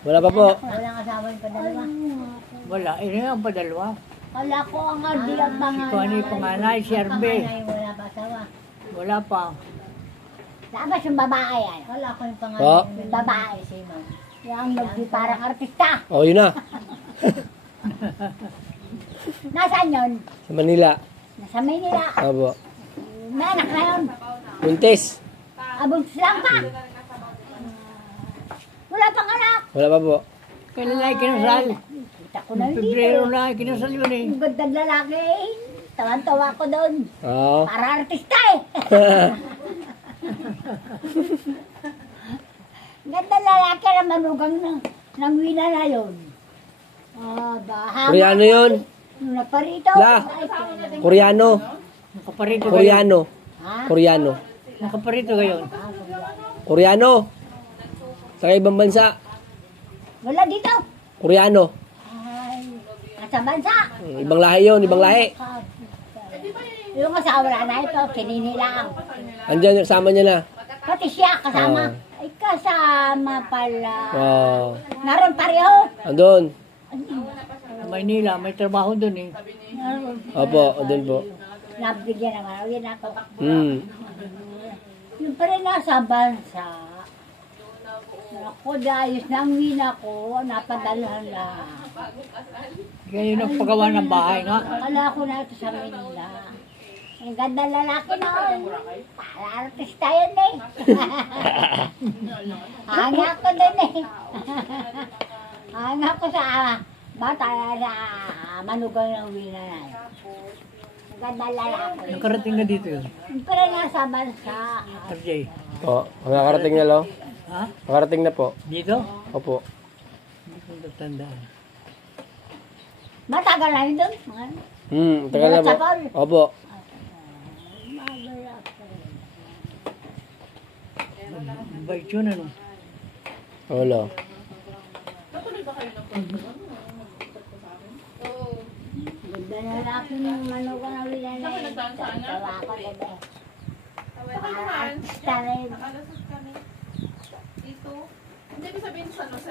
Wala pa po. Walang asawa yung padalawa. Wala. Ino yung padalwa. Wala ko ang ardi ang Si panganay. Connie yung panganay, si Arbe. Panganay, wala pa asawa. Wala pa. Dapat yung babae yan. Wala ko yung panganay. Po. Yung babae, si Ma'am. Yung nagdi parang artista. Oh, yun na. Nasaan yun? Sa Manila. Nasa Maynila. Opo. May anak na yun. Buntis. Abuntis lang pa. Wala pang anak. Wala pa po. Kailan na ikinasal? Kita ko na yun Pebrero dito. na ikinasal yun eh. Ang gandang lalaki. Tawan-tawa ko doon. Oo. Para artista eh. Gandang lalaki na manugang ng wina na yun. Koreano yun. Nung naparito. La. Koreano. Nakaparito kayo. Koreano. Ha? Koreano. Nakaparito kayo. Koreano. Sa ibang bansa. Wala dito. Koreano. Ay, nasa bansa. Ibang lahi yun. Ibang lahi. Yung asawa na ito, kinini lang. Andyan, kasama niya na. Pati siya kasama. Ay, kasama pala. Oo. Naroon pareho. Andun. Sa Maynila, may trabaho dun eh. Naroon. Opo, andun po. Nabigyan naman. Yun ako. Yung pa rin nasa bansa. Ako, dayos na ang wina ko. Napadalhan na. Kayo nagpagawa ng bahay nga. Akala ko na ito sa Manila. Ang ganda lalaki noon. Para artista yun eh. Hanga ko dun eh. Hanga ko sa bata na manugang ng wina na. Ang ganda lalaki. Nakarating na dito yun. Pero nasa bansa. RJ. Po. Nakarating na lo. Ha? Nakarating na po. Dito? Opo. Hindi ko natandaan. Matagal na yun dun. Tagal na po. Opo. Bait yun ano. Wala. Ganda na lalaki ng manugang ng wina na yun. Tawa ko dun eh. Para artista rin. Dito. Hindi ko sabihin sa ano, sa